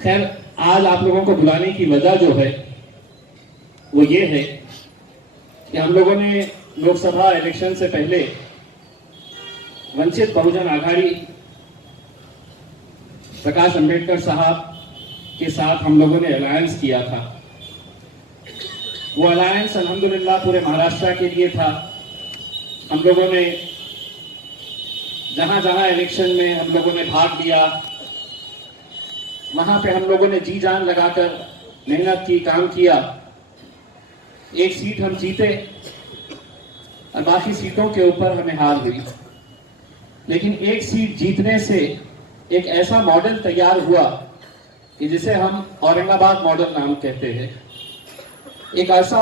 खैर, आज आप लोगों को बुलाने की वजह जो है वो ये है कि हम लोगों ने लोकसभा इलेक्शन से पहले वंचित बहुजन आघाड़ी प्रकाश अंबेडकर साहब के साथ हम लोगों ने अलायंस किया था। वो अलायंस अल्हम्दुलिल्लाह पूरे महाराष्ट्र के लिए था। हम लोगों ने जहां जहां इलेक्शन में हम लोगों ने भाग लिया, वहां पे हम लोगों ने जी जान लगाकर मेहनत की, काम किया। एक सीट हम जीते और बाकी सीटों के ऊपर हमें हार हुई। लेकिन एक सीट जीतने से एक ऐसा मॉडल तैयार हुआ कि जिसे हम औरंगाबाद मॉडल नाम कहते हैं। एक ऐसा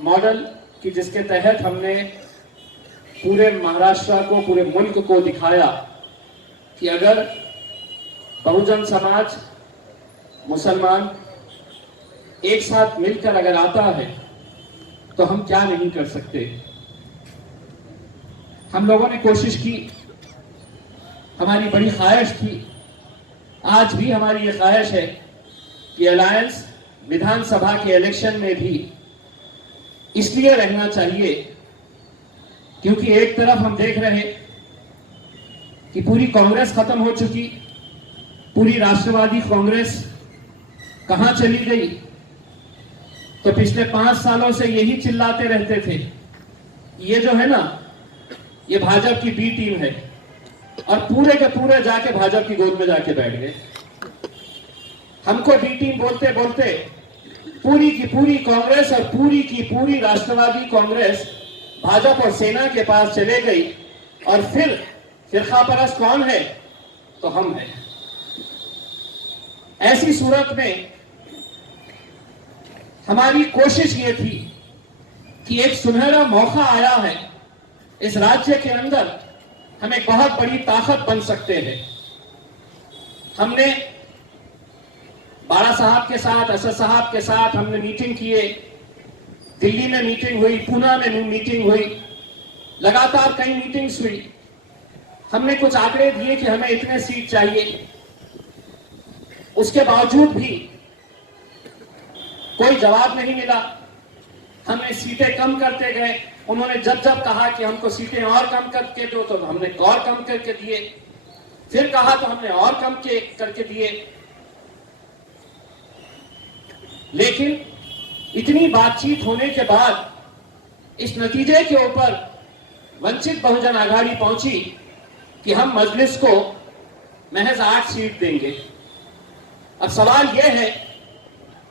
मॉडल कि जिसके तहत हमने पूरे महाराष्ट्र को, पूरे मुल्क को दिखाया कि अगर बहुजन समाज, मुसलमान एक साथ मिलकर अगर आता है तो हम क्या नहीं कर सकते। हम लोगों ने कोशिश की, हमारी बड़ी ख्वाहिश थी, आज भी हमारी ये ख्वाहिश है कि अलायंस विधानसभा के इलेक्शन में भी इसलिए रहना चाहिए क्योंकि एक तरफ हम देख रहे कि पूरी कांग्रेस खत्म हो चुकी, पूरी राष्ट्रवादी कांग्रेस कहां चली गई। तो पिछले 5 सालों से यही चिल्लाते रहते थे, ये जो है ना, ये भाजपा की बी टीम है, और पूरे के पूरे जाके भाजपा की गोद में जाके बैठ गए। हमको बी टीम बोलते बोलते पूरी की पूरी कांग्रेस और पूरी की पूरी राष्ट्रवादी कांग्रेस भाजपा और सेना के पास चले गई। और फिर फिरका परस्त कौन है? तो हम हैं। ऐसी सूरत में हमारी कोशिश ये थी कि एक सुनहरा मौका आया है, इस राज्य के अंदर हम एक बहुत बड़ी ताकत बन सकते हैं। हमने बाड़ा साहब के साथ, असद साहब के साथ हमने मीटिंग किए, दिल्ली में मीटिंग हुई, पूना में मीटिंग हुई, लगातार कई मीटिंग्स हुई। हमने कुछ आंकड़े दिए कि हमें इतने सीट चाहिए, उसके बावजूद भी कोई जवाब नहीं मिला। हमने सीटें कम करते गए, उन्होंने जब जब कहा कि हमको सीटें और कम करके दो तो हमने और कम करके दिए, फिर कहा तो हमने और कम करके दिए। लेकिन इतनी बातचीत होने के बाद इस नतीजे के ऊपर वंचित बहुजन आघाड़ी पहुंची कि हम मजलिस को महज 8 सीट देंगे। अब सवाल यह है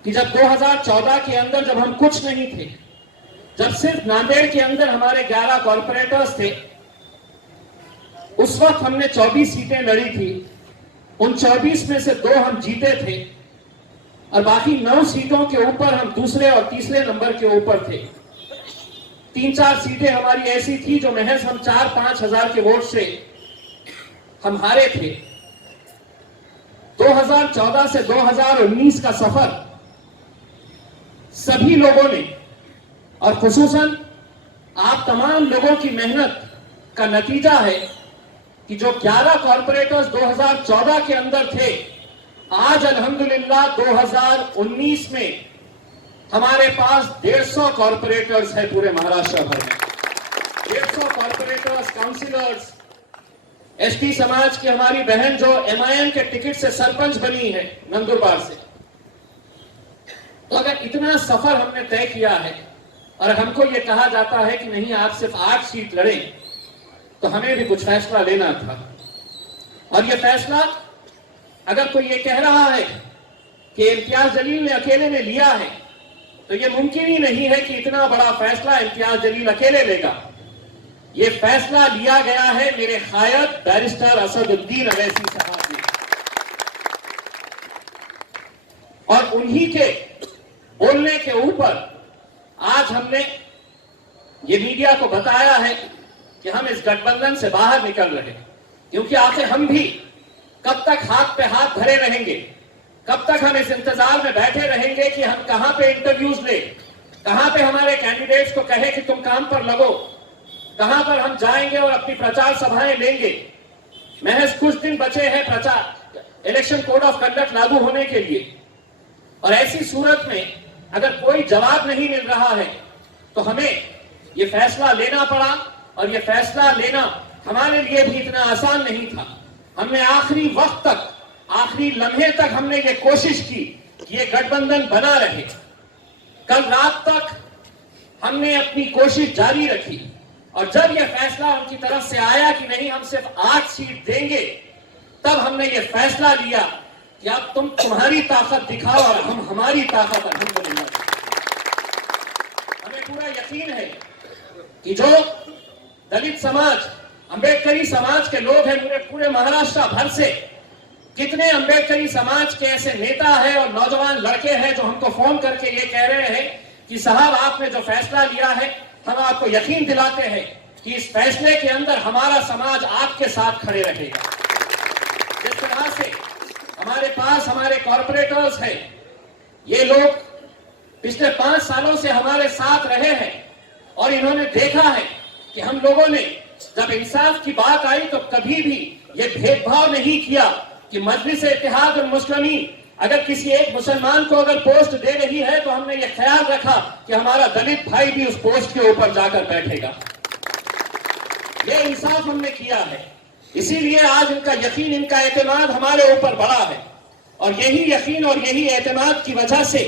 कि जब 2014 के अंदर जब हम कुछ नहीं थे, जब सिर्फ नांदेड़ के अंदर हमारे 11 कॉर्पोरेटर्स थे, उस वक्त हमने 24 सीटें लड़ी थी। उन 24 में से 2 हम जीते थे और बाकी 9 सीटों के ऊपर हम दूसरे और तीसरे नंबर के ऊपर थे। 3-4 सीटें हमारी ऐसी थी जो महज हम 4-5 हजार के वोट से हम हारे थे। 2014 से 2019 का सफर सभी लोगों ने और खुसूसन आप तमाम लोगों की मेहनत का नतीजा है कि जो 11 कॉर्पोरेटर्स 2014 के अंदर थे, आज अल्हम्दुलिल्लाह 2019 में हमारे पास 150 कॉर्पोरेटर्स है पूरे महाराष्ट्र भर में। 150 कॉर्पोरेटर्स, काउंसिलर्स, एसटी समाज की हमारी बहन जो MIM के टिकट से सरपंच बनी है नंदुरबार से। तो अगर इतना सफर हमने तय किया है और हमको यह कहा जाता है कि नहीं, आप सिर्फ 8 सीट लड़ें, तो हमें भी कुछ फैसला लेना था। और यह फैसला अगर कोई ये कह रहा है कि इम्तियाज जलील ने अकेले ने लिया है, तो यह मुमकिन ही नहीं है कि इतना बड़ा फैसला इम्तियाज जलील अकेले लेगा। यह फैसला लिया गया है मेरे कायद बैरिस्टर असदुद्दीन अवैसी साहब ने, और उन्हीं के बोलने के ऊपर आज हमने ये मीडिया को बताया है कि हम इस गठबंधन से बाहर निकल रहे हैं। क्योंकि आखिर हम भी कब तक हाथ पे हाथ धरे रहेंगे, कब तक हम इस इंतजार में बैठे रहेंगे कि हम कहां पे इंटरव्यूज ले, कहां पे हमारे कैंडिडेट्स को कहे कि तुम काम पर लगो, कहां पर हम जाएंगे और अपनी प्रचार सभाएं लेंगे। महज कुछ दिन बचे हैं प्रचार इलेक्शन कोड ऑफ कंडक्ट लागू होने के लिए। और ऐसी सूरत में अगर कोई जवाब नहीं मिल रहा है तो हमें ये फैसला लेना पड़ा, और ये फैसला लेना हमारे लिए भी इतना आसान नहीं था। हमने आखिरी वक्त तक, आखिरी लम्हे तक हमने ये कोशिश की कि ये गठबंधन बना रहे। कल रात तक हमने अपनी कोशिश जारी रखी, और जब यह फैसला उनकी तरफ से आया कि नहीं हम सिर्फ 8 सीट देंगे, तब हमने ये फैसला लिया कि अब तुम तुम्हारी ताकत दिखाओ और हम हमारी ताकत अल्हम्दुलिल्लाह। हमें पूरा यकीन है कि जो दलित समाज, अंबेडकरी समाज के लोग हैं पूरे महाराष्ट्र भर से, कितने अंबेडकरी समाज के ऐसे नेता हैं और नौजवान लड़के हैं जो हमको फोन करके ये कह रहे हैं कि साहब आपने जो फैसला लिया है, हम आपको यकीन दिलाते हैं कि इस फैसले के अंदर हमारा समाज आपके साथ खड़े रहेगा। जिस तरह से हमारे पास हमारे कॉर्पोरेटर्स हैं, ये लोग पिछले 5 सालों से हमारे साथ रहे हैं, और इन्होंने देखा है कि हम लोगों ने जब इंसाफ की बात आई तो कभी भी ये भेदभाव नहीं किया कि मजलिस इत्तेहाद और मुस्लिमीन अगर किसी एक मुसलमान को अगर पोस्ट दे रही है तो हमने ये ख्याल रखा कि हमारा दलित भाई भी उस पोस्ट के ऊपर जाकर बैठेगा। ये इंसाफ हमने किया है, इसीलिए आज इनका यकीन, इनका एतमाद हमारे ऊपर बढ़ा है, और यही यकीन और यही एतमाद की वजह से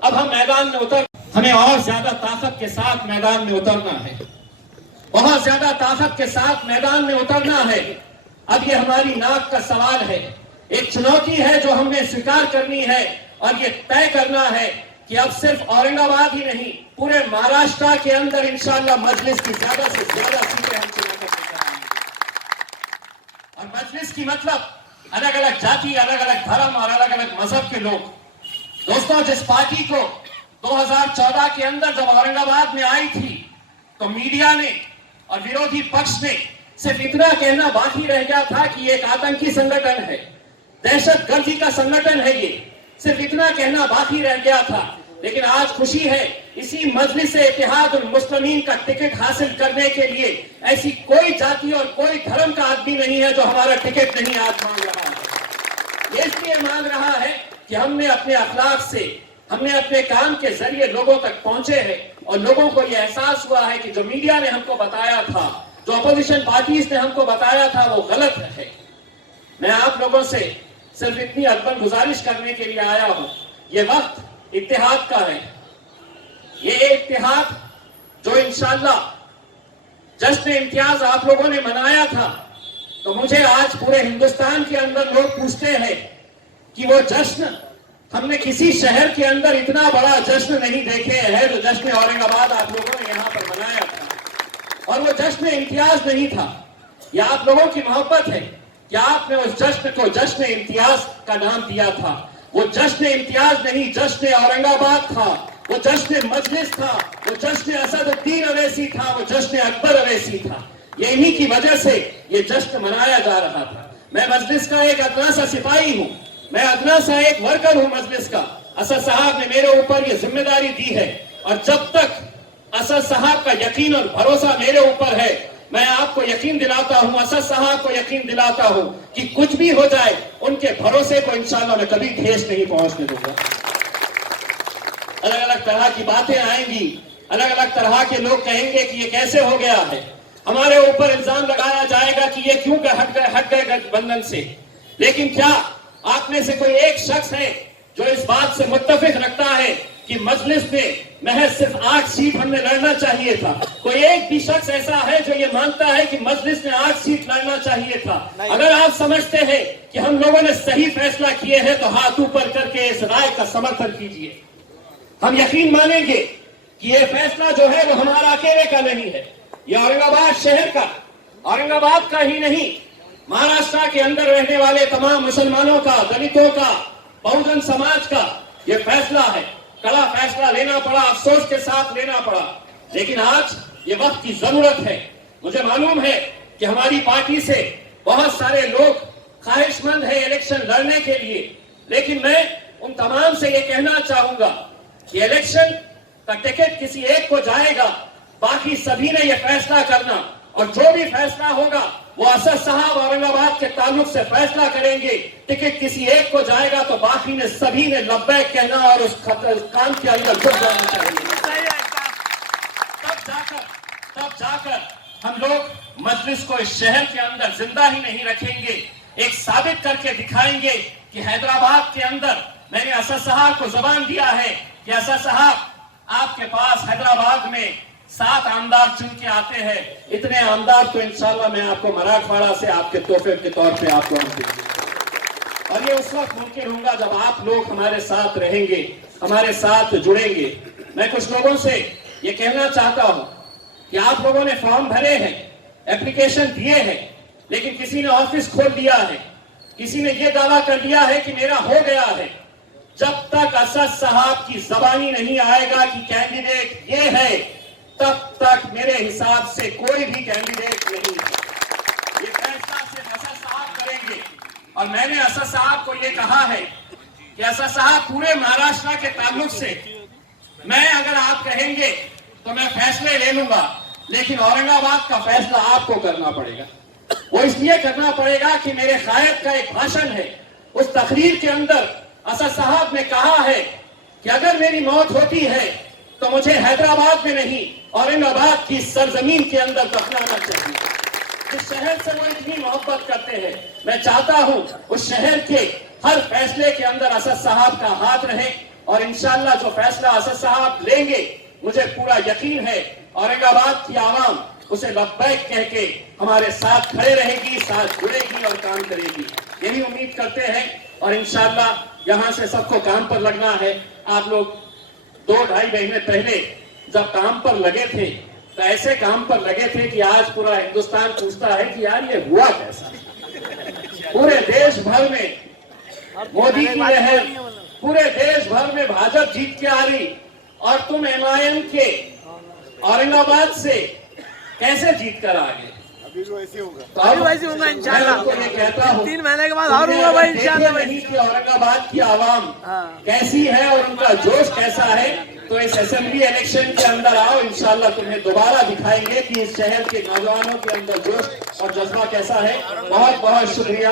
अब हम मैदान में हमें और ज्यादा ताकत के साथ मैदान में उतरना है, बहुत ज्यादा ताकत के साथ मैदान में उतरना है। अब ये हमारी नाक का सवाल है, एक चुनौती है जो हमने स्वीकार करनी है, और ये तय करना है कि अब सिर्फ औरंगाबाद ही नहीं, पूरे महाराष्ट्र के अंदर इंशाअल्लाह मजलिस की ज्यादा से ज्यादा सीटें हम चुना कर आएंगे। और मजलिस की मतलब अलग अलग जाति, अलग अलग धर्म और अलग अलग मजहब के लोग। दोस्तों, जिस पार्टी को 2014 के अंदर जब औरंगाबाद में आई थी तो मीडिया ने और विरोधी पक्ष ने सिर्फ इतना कहना बाकी रह गया था कि ये एक आतंकी संगठन है, दहशतगर्दी का संगठन है, ये सिर्फ इतना कहना बाकी रह गया था। लेकिन आज खुशी है, इसी मजलिस इत्तेहाद और मुस्लिमीन का टिकट हासिल करने के लिए ऐसी कोई जाति और कोई धर्म का आदमी नहीं है जो हमारा टिकट नहीं आज मांग रहा है। ये इसलिए मांग रहा है कि हमने अपने अखलाक से, हमने अपने काम के जरिए लोगों तक पहुंचे हैं, और लोगों को यह एहसास हुआ है कि जो मीडिया ने हमको बताया था, जो अपोजिशन पार्टीज ने हमको बताया था, वो गलत है। मैं आप लोगों से सिर्फ इतनी अदबन गुजारिश करने के लिए आया हूं, ये वक्त इत्तेहाद का है, ये इत्तेहाद जो इंशाअल्लाह जश्न इम्तियाज आप लोगों ने मनाया था, तो मुझे आज पूरे हिंदुस्तान के अंदर लोग पूछते हैं कि वो जश्न हमने किसी शहर के अंदर इतना बड़ा जश्न नहीं देखे हैं जो जश्न औरंगाबाद आप लोगों ने यहाँ पर मनाया था। और वो जश्न इम्तियाज नहीं था, यह आप लोगों की मोहब्बत है कि आपने उस जश्न को जश्न इम्तियाज का नाम दिया था। वो जश्न इम्तियाज नहीं, जश्न औरंगाबाद था, वो जश्न मजलिस था, वो जश्न असदुद्दीन अवैसी था, वो जश्न अकबर अवैसी था। ये इन्हीं की वजह से ये जश्न मनाया जा रहा था। मैं मजलिस का एक अदना सा सिपाही हूँ, मैं अदना सा एक वर्कर हूं मजलिस का। असद साहब ने मेरे ऊपर ये जिम्मेदारी दी है, और जब तक असद साहब का यकीन और भरोसा मेरे ऊपर है, मैं आपको यकीन दिलाता हूं, असद साहब को यकीन दिलाता हूं कि कुछ भी हो जाए, उनके भरोसे को इंशाअल्लाह मैं कभी ठेस नहीं पहुंचने दूंगा। अलग अलग तरह की बातें आएंगी, अलग अलग तरह के लोग कहेंगे कि ये कैसे हो गया है, हमारे ऊपर इल्जाम लगाया जाएगा कि ये क्यों हट गए गठबंधन से। लेकिन क्या आप में से कोई एक शख्स है जो इस बात से मुत्तफिक रखता है कि मजलिस में महज सिर्फ 8 सीट हमने लड़ना चाहिए था? कोई एक भी शख्स ऐसा है जो ये मानता है कि मजलिस में 8 सीट लड़ना चाहिए था? अगर आप समझते हैं कि हम लोगों ने सही फैसला किए हैं तो हाथ ऊपर करके इस राय का समर्थन कीजिए। हम यकीन मानेंगे कि ये फैसला जो है वो हमारा अकेले का नहीं है, ये औरंगाबाद शहर का, औरंगाबाद का ही नहीं, महाराष्ट्र के अंदर रहने वाले तमाम मुसलमानों का, दलितों का, बहुजन समाज का ये फैसला है। कड़ा फैसला लेना पड़ा, अफसोस के साथ लेना पड़ा, लेकिन आज ये वक्त की जरूरत है। मुझे मालूम है कि हमारी पार्टी से बहुत सारे लोग ख्वाहिशमंद है इलेक्शन लड़ने के लिए, लेकिन मैं उन तमाम से ये कहना चाहूंगा कि इलेक्शन का टिकट किसी एक को जाएगा, बाकी सभी ने यह फैसला करना, और जो भी फैसला होगा वो असद साहब औरंगाबाद के ताल्लुक से फैसला करेंगे, टिकट किसी एक को जाएगा तो बाकी ने सभी ने लब्बैक कहना और उस काम के अंदर घुस जाना चाहिए। तब जाकर हम लोग मजलिस को इस शहर के अंदर जिंदा ही नहीं रखेंगे, एक साबित करके दिखाएंगे कि हैदराबाद के अंदर मैंने असद साहब को जबान दिया है कि असद साहब आपके पास हैदराबाद में 7 आमदार चुन के आते हैं, इतने आमदार तो इंशाल्लाह मैं आपको मराठवाड़ा से आपके तोहफे के तौर पे आपको दूंगा। और ये उस वक्त मुमकिन होगा जब आप लोग हमारे साथ रहेंगे, हमारे साथ जुड़ेंगे। मैं कुछ लोगों से ये कहना चाहता हूं कि आप लोगों ने फॉर्म भरे हैं, एप्लीकेशन दिए हैं, लेकिन किसी ने ऑफिस खोल दिया है, किसी ने ये दावा कर दिया है कि मेरा हो गया है। जब तक असद साहब की जबानी नहीं आएगा कि कैंडिडेट ये है, तब तक मेरे हिसाब से कोई भी कैंडिडेट नहीं है। ये फैसला सिर्फ असद साहब करेंगे। और मैंने असद साहब को ये कहा है कि असद साहब पूरे महाराष्ट्र के ताल्लुक से मैं अगर आप कहेंगे तो मैं फैसले ले लूंगा, लेकिन औरंगाबाद का फैसला आपको करना पड़ेगा। वो इसलिए करना पड़ेगा कि मेरे कायद का एक भाषण है, उस तकरीर के अंदर असद साहब ने कहा है कि अगर मेरी मौत होती है तो मुझे हैदराबाद में नहीं औरंगाबाद की सरजमीन के अंदर दफनाना चाहिए। जिस शहर से वो इतनी मोहब्बत करते हैं, मैं चाहता हूं उस शहर के हर फैसले के अंदर असद साहब का हाथ रहे। और इंशाल्लाह जो फैसला असद साहब लेंगे, मुझे पूरा यकीन है औरंगाबाद की आवाम उसे लब्बैक कह के हमारे साथ खड़े रहेगी, साथ जुड़ेगी और काम करेगी। यही उम्मीद करते हैं और इंशाल्लाह यहां से सबको काम पर लगना है। आप लोग 2-2.5 महीने पहले जब काम पर लगे थे तो ऐसे काम पर लगे थे कि आज पूरा हिंदुस्तान पूछता है कि यार ये हुआ कैसा। पूरे देश भर में मोदी की लहर, पूरे देश भर में भाजपा जीत के आ रही, और तुम MIM के औरंगाबाद से कैसे जीत कर आ गए। अभी तो ऐसे होगा, तो अब वैसे होगा इंशाल्लाह। मैं कहता हूँ 3 महीने के बाद और होगा भाई इंशाल्लाह। नहीं कि औरंगाबाद की आवाम कैसी है और उनका जोश कैसा है, तो इस असेंबली इलेक्शन के अंदर आओ, इंशाल्लाह तुम्हें दोबारा दिखाएंगे कि इस शहर के नौजवानों के अंदर जोश और जज्बा कैसा है। बहुत बहुत शुक्रिया।